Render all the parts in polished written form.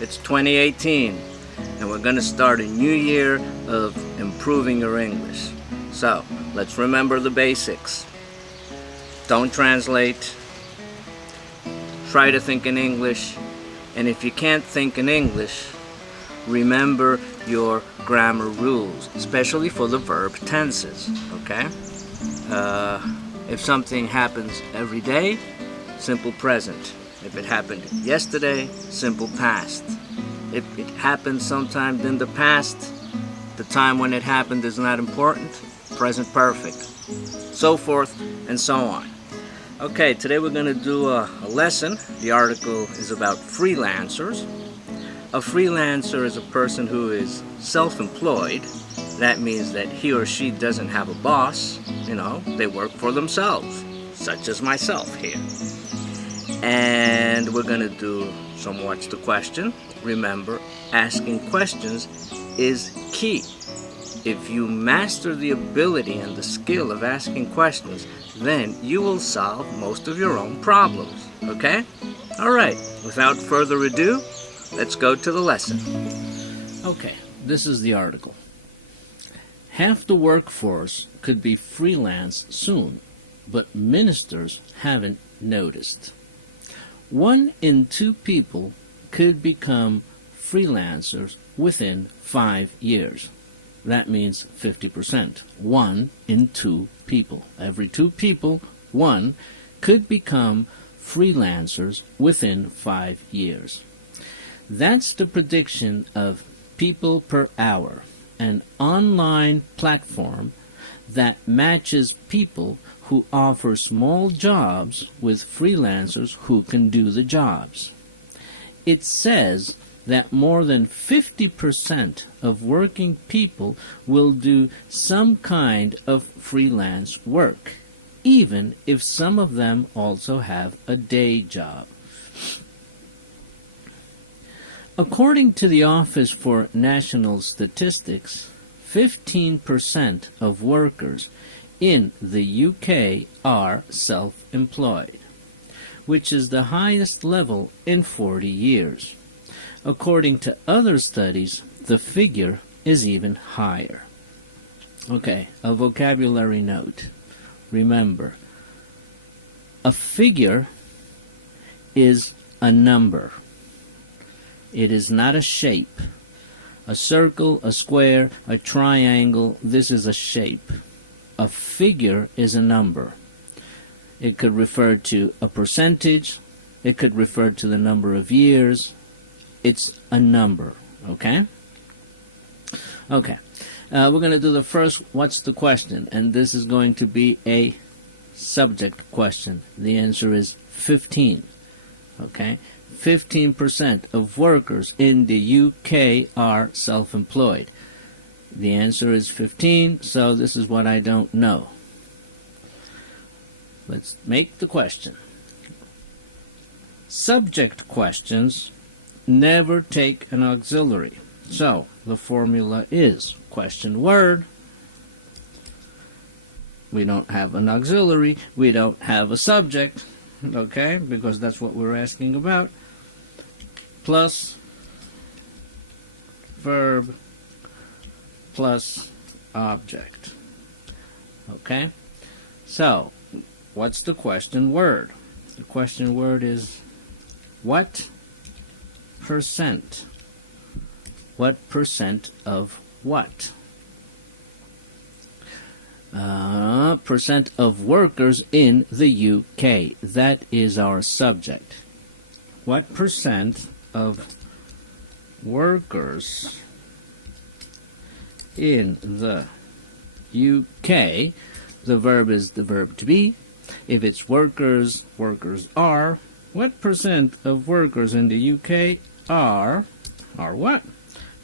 It's 2018, and we're going to start a new year of improving your English. So, let's remember the basics. Don't translate. Try to think in English. And if you can't think in English, remember your grammar rules, especially for the verb tenses, okay? If something happens every day, simple present. If it happened yesterday, simple past. If it happened sometime in the past, the time when it happened is not important, present perfect. So forth and so on. Okay, today we're going to do a lesson. The article is about freelancers. A freelancer is a person who is self-employed. That means that he or she doesn't have a boss. You know, they work for themselves, such as myself here. And we're going to do some What's the Question. Remember, asking questions is key. If you master the ability and the skill of asking questions, then you will solve most of your own problems. Okay? All right, without further ado, let's go to the lesson. Okay, this is the article. Half the workforce could be freelance soon, but ministers haven't noticed. 1 in 2 people could become freelancers within 5 years. That means 50%. 1 in 2 people. Every 2 people, 1 could become freelancers within 5 years. That's the prediction of People Per Hour, an online platform that matches people who offer small jobs with freelancers who can do the jobs. It says that more than 50% of working people will do some kind of freelance work, even if some of them also have a day job. According to the Office for National Statistics, 15% of workers in the UK are self-employed, which is the highest level in 40 years. According to other studies, the figure is even higher. Okay, a vocabulary note. Remember, a figure is a number. It is not a shape. A circle, a square, a triangle, this is a shape. A figure is a number. It could refer to a percentage. It could refer to the number of years. It's a number, okay? Okay. We're going to do the first What's the Question? And this is going to be a subject question. The answer is 15, okay? 15% of workers in the UK are self-employed. The answer is 15, so this is what I don't know. Let's make the question. Subject questions never take an auxiliary. So, the formula is question word. We don't have an auxiliary. We don't have a subject, okay, because that's what we're asking about. Plus verb plus object. Okay? So, what's the question word? The question word is what percent? What percent of what? Percent of workers in the UK. That is our subject. What percent of workers in the UK? The verb is the verb to be. If it's workers, workers are. What percent of workers in the UK are what?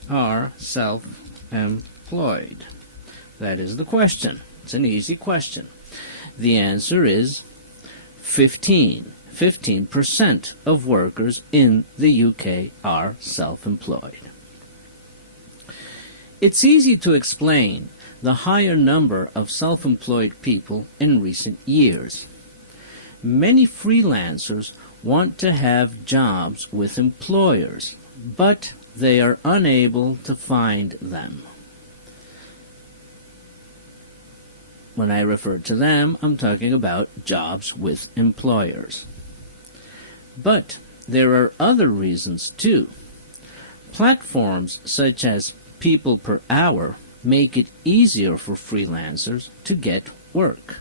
Are self-employed. That is the question. It's an easy question. The answer is 15. 15% of workers in the UK are self-employed. It's easy to explain the higher number of self-employed people in recent years. Many freelancers want to have jobs with employers, but they are unable to find them. When I refer to them, I'm talking about jobs with employers. But there are other reasons too. Platforms such as People Per Hour make it easier for freelancers to get work.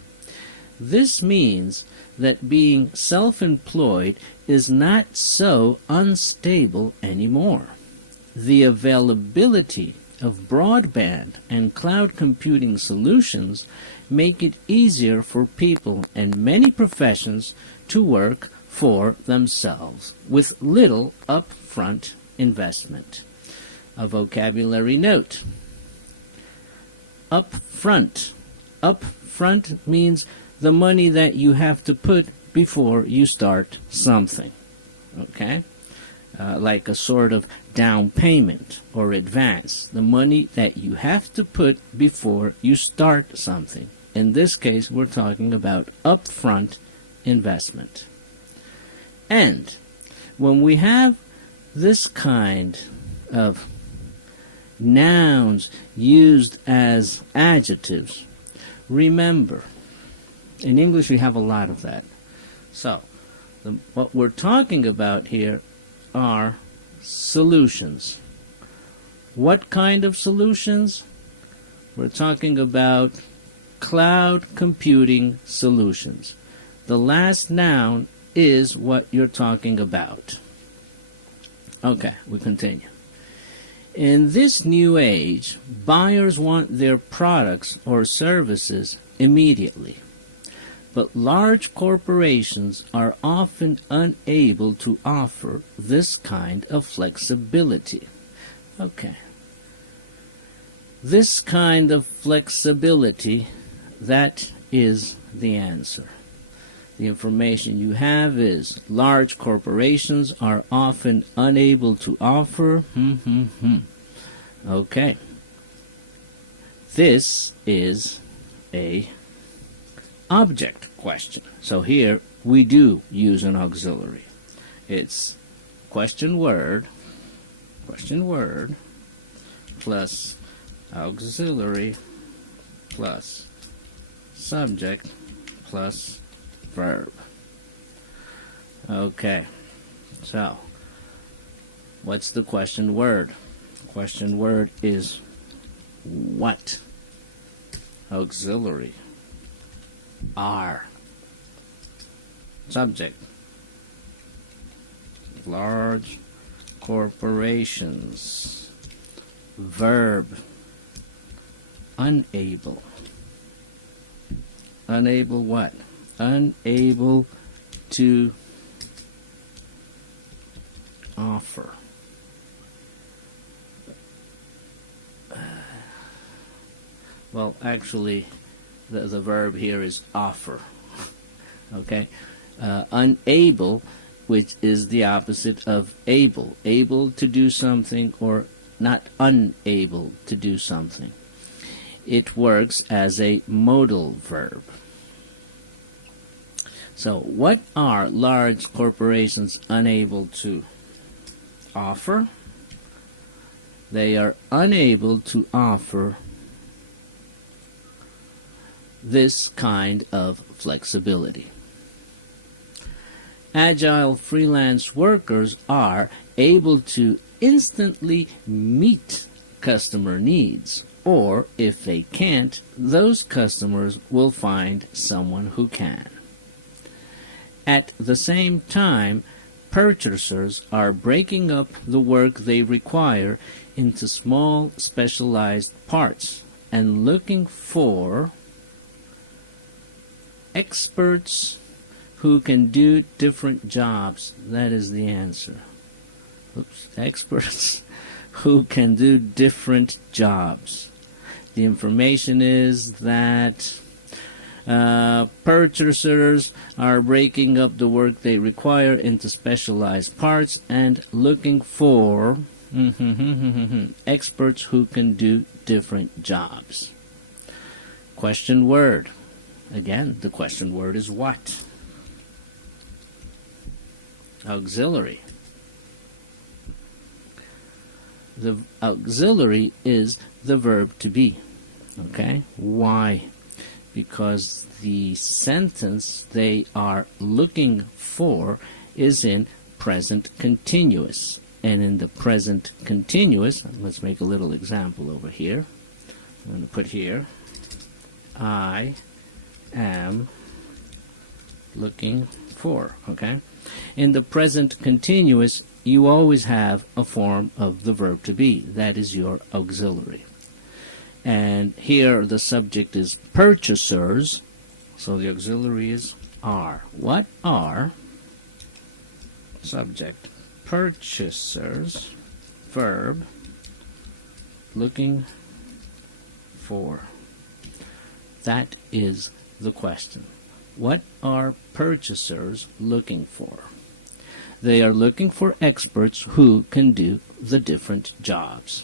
This means that being self-employed is not so unstable anymore. The availability of broadband and cloud computing solutions make it easier for people in many professions to work for themselves with little upfront investment. A vocabulary note. Upfront. Upfront means the money that you have to put before you start something. Okay? Like a sort of down payment or advance. The money that you have to put before you start something. In this case, we're talking about upfront investment. And when we have this kind of nouns used as adjectives, remember, in English we have a lot of that. So, what we're talking about here are solutions. What kind of solutions? We're talking about cloud computing solutions. The last noun is what you're talking about. Okay, we continue. In this new age, buyers want their products or services immediately. But large corporations are often unable to offer this kind of flexibility. Okay. This kind of flexibility, that is the answer. The information you have is large corporations are often unable to offer. Okay. This is a object question. So here we do use an auxiliary. It's question word plus auxiliary plus subject plus verb. Okay, so what's the question word? Question word is what? Auxiliary. Are. Subject. Large corporations. Verb. Unable. Unable what? Unable to offer. Well, actually, the verb here is offer. Okay? Unable, which is the opposite of able. Able to do something or not unable to do something. It works as a modal verb. So, what are large corporations unable to offer? They are unable to offer this kind of flexibility. Agile freelance workers are able to instantly meet customer needs, or if they can't, those customers will find someone who can. At the same time, purchasers are breaking up the work they require into small specialized parts and looking for experts who can do different jobs. That is the answer. Experts who can do different jobs. The information is that purchasers are breaking up the work they require into specialized parts and looking for experts who can do different jobs. Question word. Again, the question word is what? Auxiliary. auxiliary is the verb to be. Okay? Why? Because the sentence they are looking for is in present continuous. And in the present continuous, let's make a little example over here. I'm going to put here, I am looking for, okay? In the present continuous, you always have a form of the verb to be. That is your auxiliary. And here the subject is purchasers, so the auxiliary is are. What are? Subject, purchasers, verb, looking for. That is the question. What are purchasers looking for? They are looking for experts who can do the different jobs.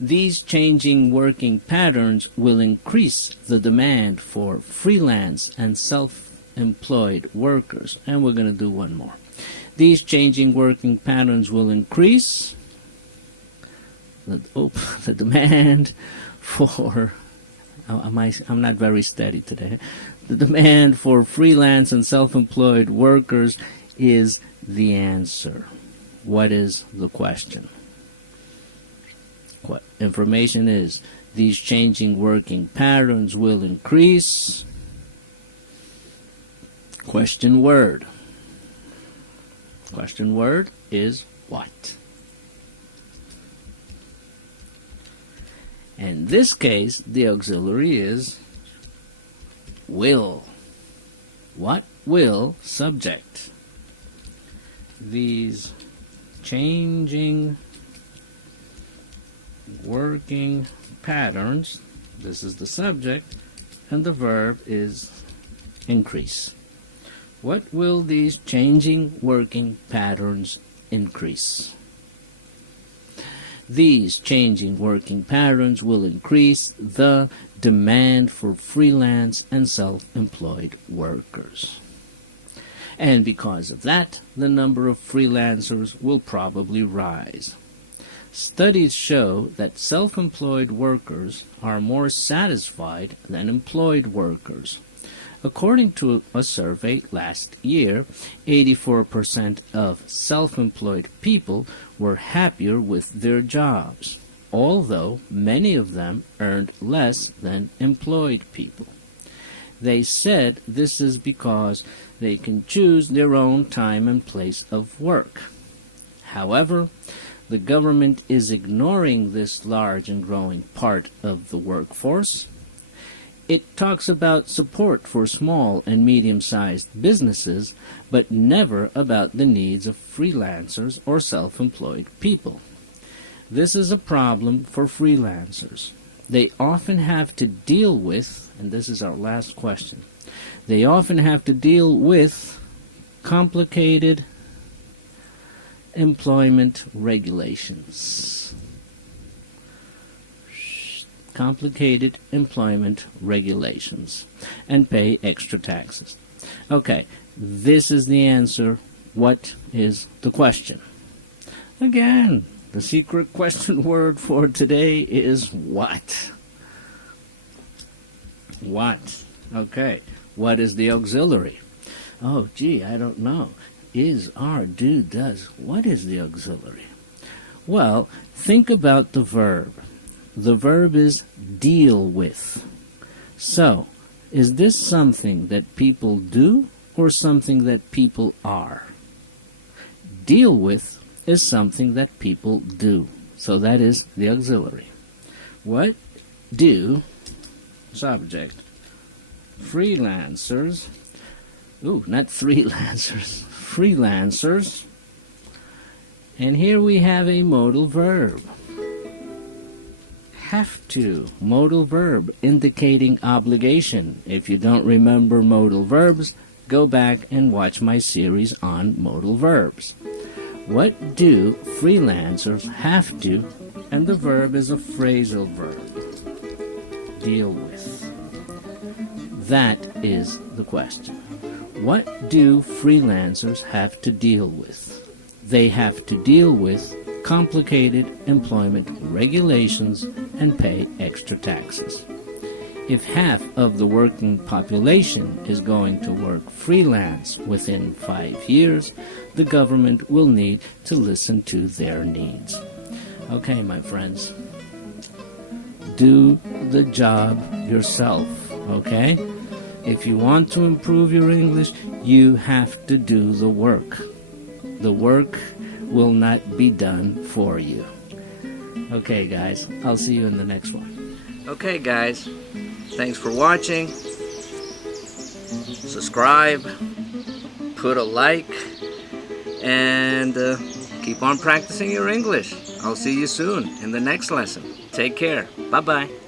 These changing working patterns will increase the demand for freelance and self-employed workers. And we're going to do one more. These changing working patterns will increase the demand for... I'm not very steady today. The demand for freelance and self-employed workers is the answer. What is the question? What information is these changing working patterns will increase? Question word. Question word is what? In this case, the auxiliary is will. What will? Subject. These changing working patterns, this is the subject, and the verb is increase. What will these changing working patterns increase? These changing working patterns will increase the demand for freelance and self-employed workers. And because of that, the number of freelancers will probably rise. Studies show that self-employed workers are more satisfied than employed workers. According to a survey last year, 84% of self-employed people were happier with their jobs, although many of them earned less than employed people. They said this is because they can choose their own time and place of work. However, the government is ignoring this large and growing part of the workforce. It talks about support for small and medium-sized businesses, but never about the needs of freelancers or self-employed people. This is a problem for freelancers. They often have to deal with, and this is our last question, they often have to deal with complicated employment regulations. Complicated employment regulations and pay extra taxes. Okay, this is the answer. What is the question? Again, the secret question word for today is what? What? Okay, what is the auxiliary? Oh, gee, I don't know. Is, are, do, does. What is the auxiliary? Well, think about the verb. The verb is deal with. So, is this something that people do or something that people are? Deal with is something that people do. So that is the auxiliary. What do, subject, freelancers, not freelancers, freelancers, and here we have a modal verb. Have to, modal verb, indicating obligation. If you don't remember modal verbs, go back and watch my series on modal verbs. What do freelancers have to, and the verb is a phrasal verb, deal with. That is the question. What do freelancers have to deal with? They have to deal with complicated employment regulations and pay extra taxes. If half of the working population is going to work freelance within 5 years, the government will need to listen to their needs. Okay, my friends, do the job yourself, okay? If you want to improve your English, you have to do the work. The work will not be done for you. Okay, guys, I'll see you in the next one. Okay, guys, thanks for watching. Subscribe, put a like, and keep on practicing your English. I'll see you soon in the next lesson. Take care. Bye-bye.